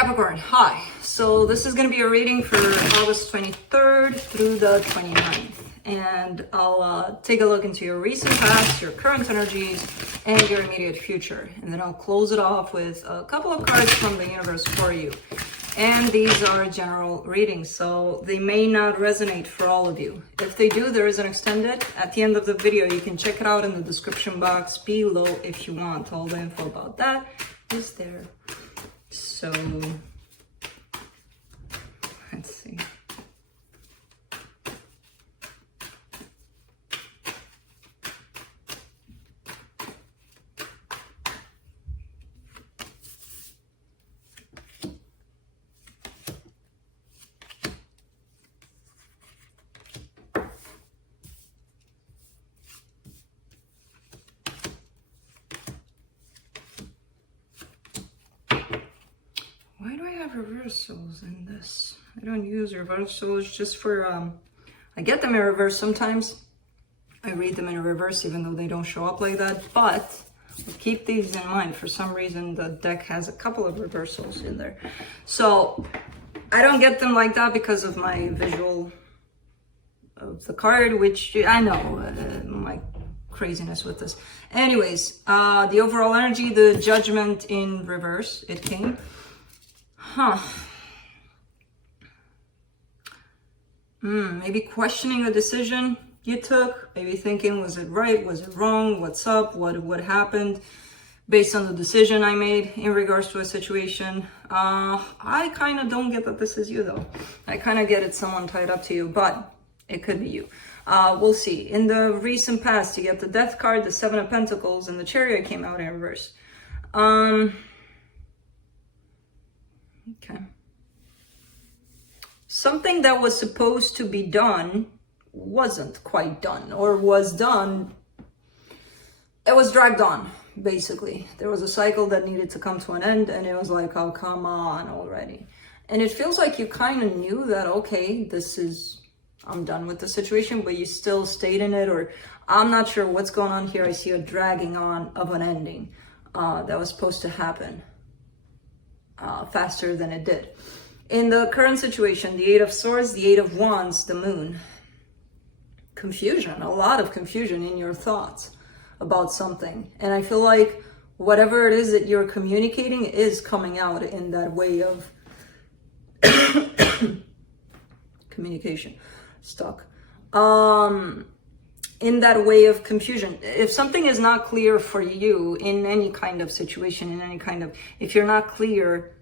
Capricorn, hi. So this is going to be a reading for August 23rd through the 29th. And I'll take a look into your recent past, your current energies, and your immediate future. And then I'll close it off with a couple of cards from the universe for you. And these are general readings, so they may not resonate for all of you. If they do, there is an extended. At the end of the video, you can check it out in the description box below if you want. All the info about that is there. So, let's see. Why do I have reversals in this? I don't use reversals just for, I get them in reverse sometimes. I read them in reverse even though they don't show up like that, but keep these in mind. For some reason, the deck has a couple of reversals in there. So I don't get them like that because of my visual of the card, which I know, my craziness with this. Anyways, the overall energy, the judgment in reverse, it came. Maybe questioning a decision you took, maybe thinking, was it right, was it wrong, what's up, what happened based on the decision I made in regards to a situation. I kind of don't get that this is you though. I kind of get it's someone tied up to you, but it could be you. We'll see. In the recent past, you get the Death card, the Seven of Pentacles, and the Chariot came out in reverse. Okay. Something that was supposed to be done wasn't quite done, or was done. It was dragged on, basically. There was a cycle that needed to come to an end, and it was like, oh, come on already. And it feels like you kind of knew that, okay, I'm done with the situation, but you still stayed in it, or I'm not sure what's going on here. I see a dragging on of an ending that was supposed to happen. Faster than it did. In the current situation, the Eight of Swords, the Eight of Wands, the Moon. Confusion, a lot of confusion in your thoughts about something. And I feel like whatever it is that you're communicating is coming out in that way of communication. Stuck. In that way of confusion. If something is not clear for you in any kind of situation, if you're not clear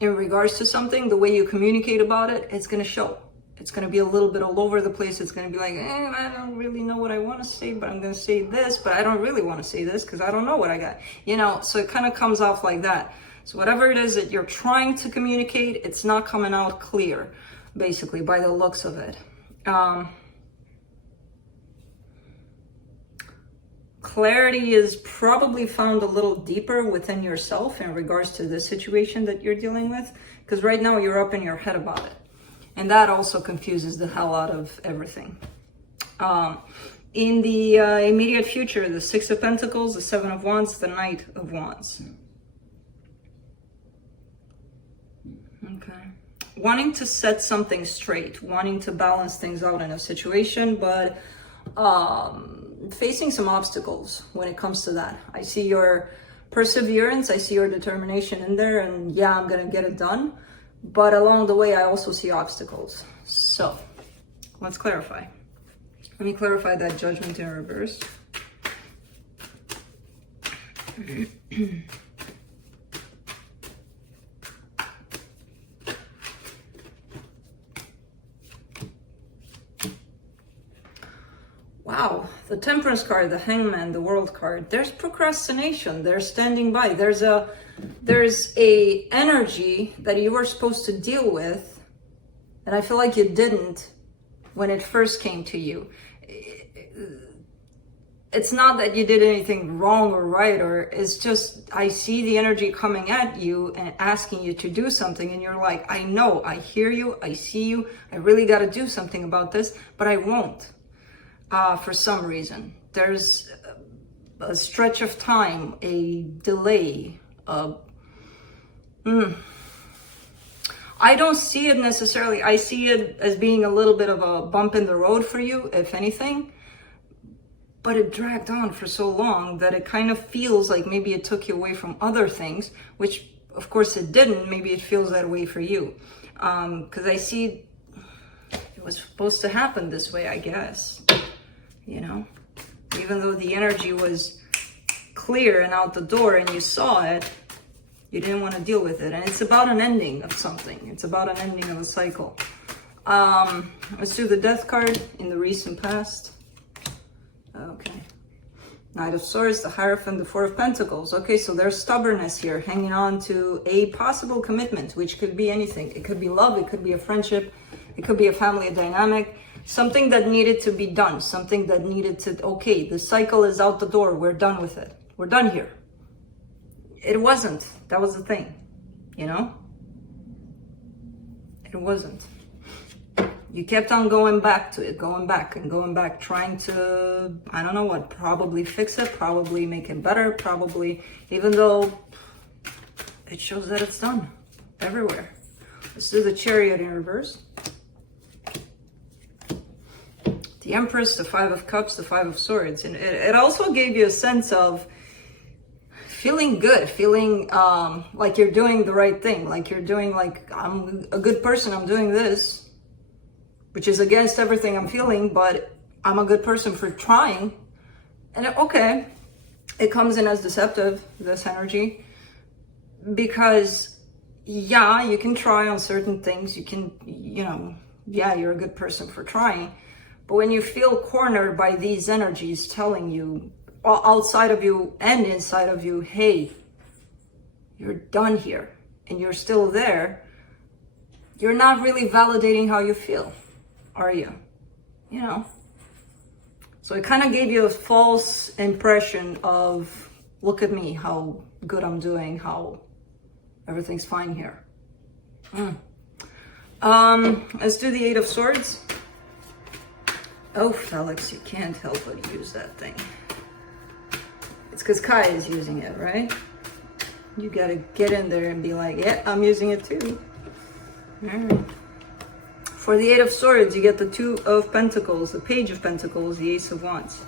in regards to something, the way you communicate about it, it's going to show. It's going to be a little bit all over the place. It's going to be like, I don't really know what I want to say, but I'm going to say this, but I don't really want to say this because I don't know what I got. So it kind of comes off like that. So whatever it is that you're trying to communicate, it's not coming out clear, basically, by the looks of it. Clarity is probably found a little deeper within yourself in regards to the situation that you're dealing with, because right now you're up in your head about it. And that also confuses the hell out of everything. In the immediate future, the Six of Pentacles, the Seven of Wands, the Knight of Wands. Okay. Wanting to set something straight, wanting to balance things out in a situation, but facing some obstacles when it comes to that. I see your perseverance, I see your determination in there, and yeah, I'm gonna get it done. But along the way, I also see obstacles. So let's clarify. Let me clarify that judgment in reverse. Wow, the Temperance card, the Hangman, the World card. There's procrastination. They're standing by. There's a energy that you were supposed to deal with, and I feel like you didn't when it first came to you. It's not that you did anything wrong or right, or it's just I see the energy coming at you and asking you to do something, and you're like, I know, I hear you, I see you, I really got to do something about this, but I won't. For some reason. There's a stretch of time, a delay, I don't see it necessarily. I see it as being a little bit of a bump in the road for you, if anything. But it dragged on for so long that it kind of feels like maybe it took you away from other things, which of course it didn't. Maybe it feels that way for you. Because I see it was supposed to happen this way, I guess. You know, even though the energy was clear and out the door and you saw it, you didn't want to deal with it. And it's about an ending of something. It's about an ending of a cycle. Let's do the Death card in the recent past. Okay. Knight of Swords, the Hierophant, the Four of Pentacles. Okay, so there's stubbornness here, hanging on to a possible commitment, which could be anything. It could be love, it could be a friendship, it could be a family dynamic, something that needed to be done, something that needed to, okay, the cycle is out the door, we're done with it. We're done here. It wasn't. That was the thing, you know? It wasn't. You kept on going back to it, going back and going back, trying to, I don't know what, probably fix it, probably make it better, probably, even though it shows that it's done everywhere. Let's do the Chariot in reverse. The Empress, the Five of Cups, the Five of Swords. And it also gave you a sense of feeling good, feeling like you're doing the right thing, like you're doing, like, I'm a good person, I'm doing this, which is against everything I'm feeling, but I'm a good person for trying. And okay, it comes in as deceptive, this energy, because yeah, you can try on certain things, you can, you know, yeah, you're a good person for trying, but when you feel cornered by these energies telling you, outside of you and inside of you, hey, you're done here, and you're still there, you're not really validating how you feel, are you? You know? So it kind of gave you a false impression of, look at me, how good I'm doing, how everything's fine here. Let's do the Eight of Swords. Oh, Felix, you can't help but use that thing. It's because Kai is using it, right? You gotta get in there and be like, yeah, I'm using it too. All right. For the Eight of Swords, you get the Two of Pentacles, the Page of Pentacles, the Ace of Wands.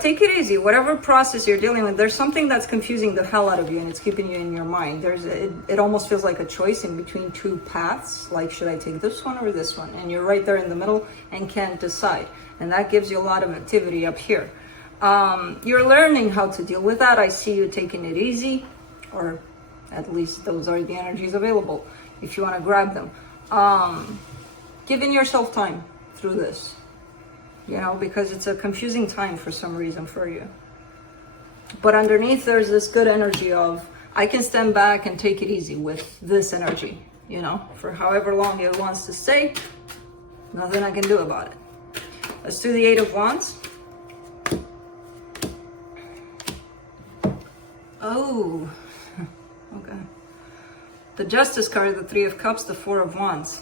Take it easy. Whatever process you're dealing with, there's something that's confusing the hell out of you and it's keeping you in your mind. It almost feels like a choice in between two paths. Like, should I take this one or this one? And you're right there in the middle and can't decide. And that gives you a lot of activity up here. You're learning how to deal with that. I see you taking it easy, or at least those are the energies available if you want to grab them. Giving yourself time through this, you know, because it's a confusing time for some reason for you. But underneath there's this good energy of, I can stand back and take it easy with this energy, you know, for however long it wants to stay, nothing I can do about it. Let's do the Eight of Wands. Oh, okay. The Justice card, the Three of Cups, the Four of Wands.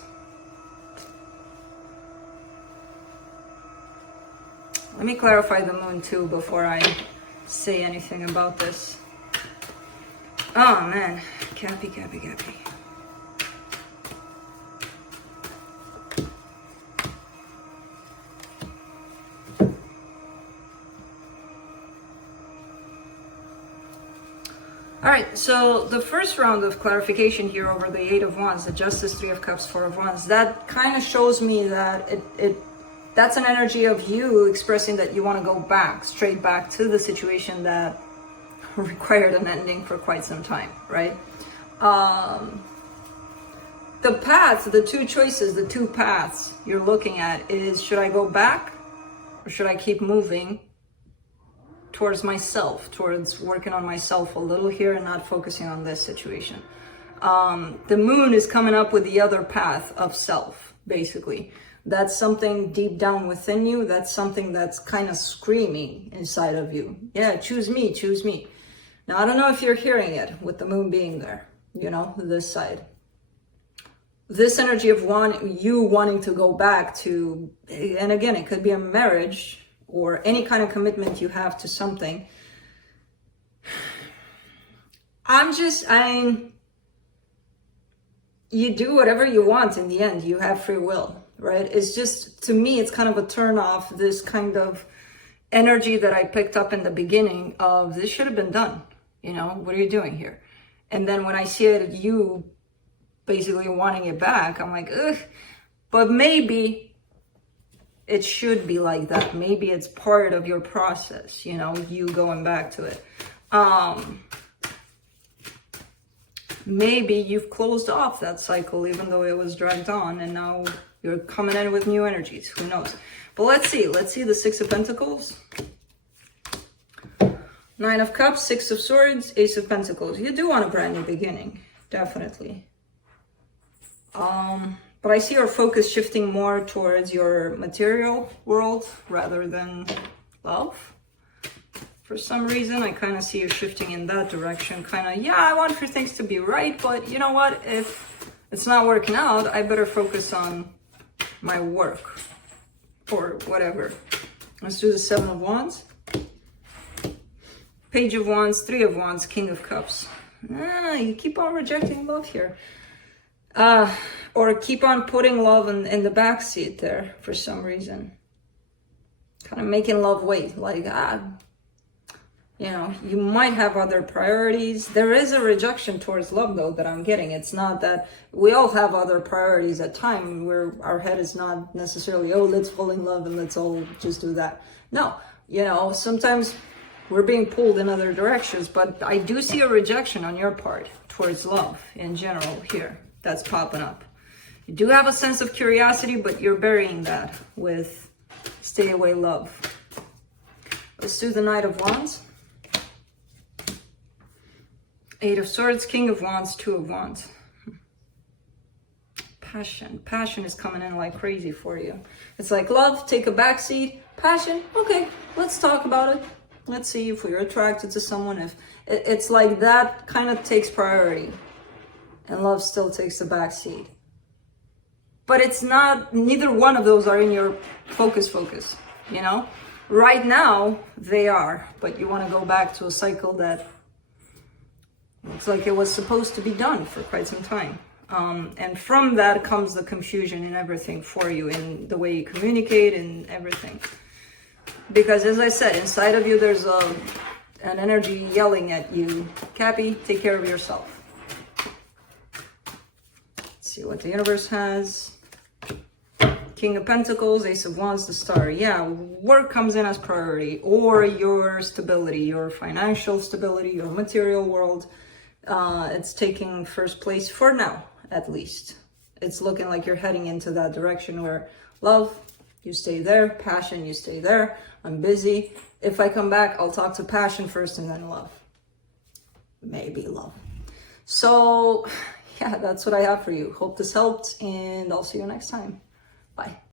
Let me clarify the moon too before I say anything about this. Oh man, Cappy. All right, so the first round of clarification here over the Eight of Wands, the Justice, Three of Cups, Four of Wands, that kind of shows me that that's an energy of you expressing that you want to go back, straight back to the situation that required an ending for quite some time, right? The paths, the two choices, the two paths you're looking at is, should I go back or should I keep moving towards myself, towards working on myself a little here and not focusing on this situation? The moon is coming up with the other path of self, basically. That's something deep down within you. That's something that's kind of screaming inside of you. Yeah, choose me, choose me. Now, I don't know if you're hearing it with the moon being there, you know, this side. This energy of you wanting to go back to, and again, it could be a marriage or any kind of commitment you have to something. you do whatever you want in the end. You have free will, right? It's just, to me, it's kind of a turn off, this kind of energy that I picked up in the beginning of this should have been done. You know, what are you doing here? And then when I see it, you basically wanting it back, I'm like, ugh. But maybe it should be like that. Maybe it's part of your process, you know, you going back to it. Maybe you've closed off that cycle, even though it was dragged on, and now you're coming in with new energies. Who knows? But let's see the Six of Pentacles, Nine of Cups, Six of Swords, Ace of Pentacles. You do want a brand new beginning, definitely. But I see your focus shifting more towards your material world rather than love. For some reason, I kind of see you shifting in that direction. Kind of, yeah, I want for things to be right, but you know what? If it's not working out, I better focus on my work or whatever. Let's do the Seven of Wands. Page of Wands, Three of Wands, King of Cups. You keep on rejecting love here. Or keep on putting love in the backseat there for some reason. Kind of making love wait, like, you know, you might have other priorities. There is a rejection towards love, though, that I'm getting. It's not that we all have other priorities at time where our head is not necessarily, oh, let's fall in love and let's all just do that. No, you know, sometimes we're being pulled in other directions, but I do see a rejection on your part towards love in general here. That's popping up. You do have a sense of curiosity, but you're burying that with stay away love. Let's do the Knight of Wands. Eight of Swords, King of Wands, Two of Wands. Passion is coming in like crazy for you. It's like love, take a backseat. Passion, okay, let's talk about it. Let's see if we're attracted to someone. If it's like that kind of takes priority, and love still takes the backseat. But it's not, neither one of those are in your focus, you know? Right now, they are, but you want to go back to a cycle that looks like it was supposed to be done for quite some time. And from that comes the confusion in everything for you, in the way you communicate and everything. Because as I said, inside of you, there's an energy yelling at you, Cappy, take care of yourself. Let's see what the universe has. King of Pentacles, Ace of Wands, the Star. Yeah, work comes in as priority, or your stability, your financial stability, your material world. It's taking first place for now, at least. It's looking like you're heading into that direction where love, you stay there. Passion, you stay there. I'm busy. If I come back, I'll talk to passion first and then love. Maybe love. So, yeah, that's what I have for you. Hope this helped, and I'll see you next time. Bye.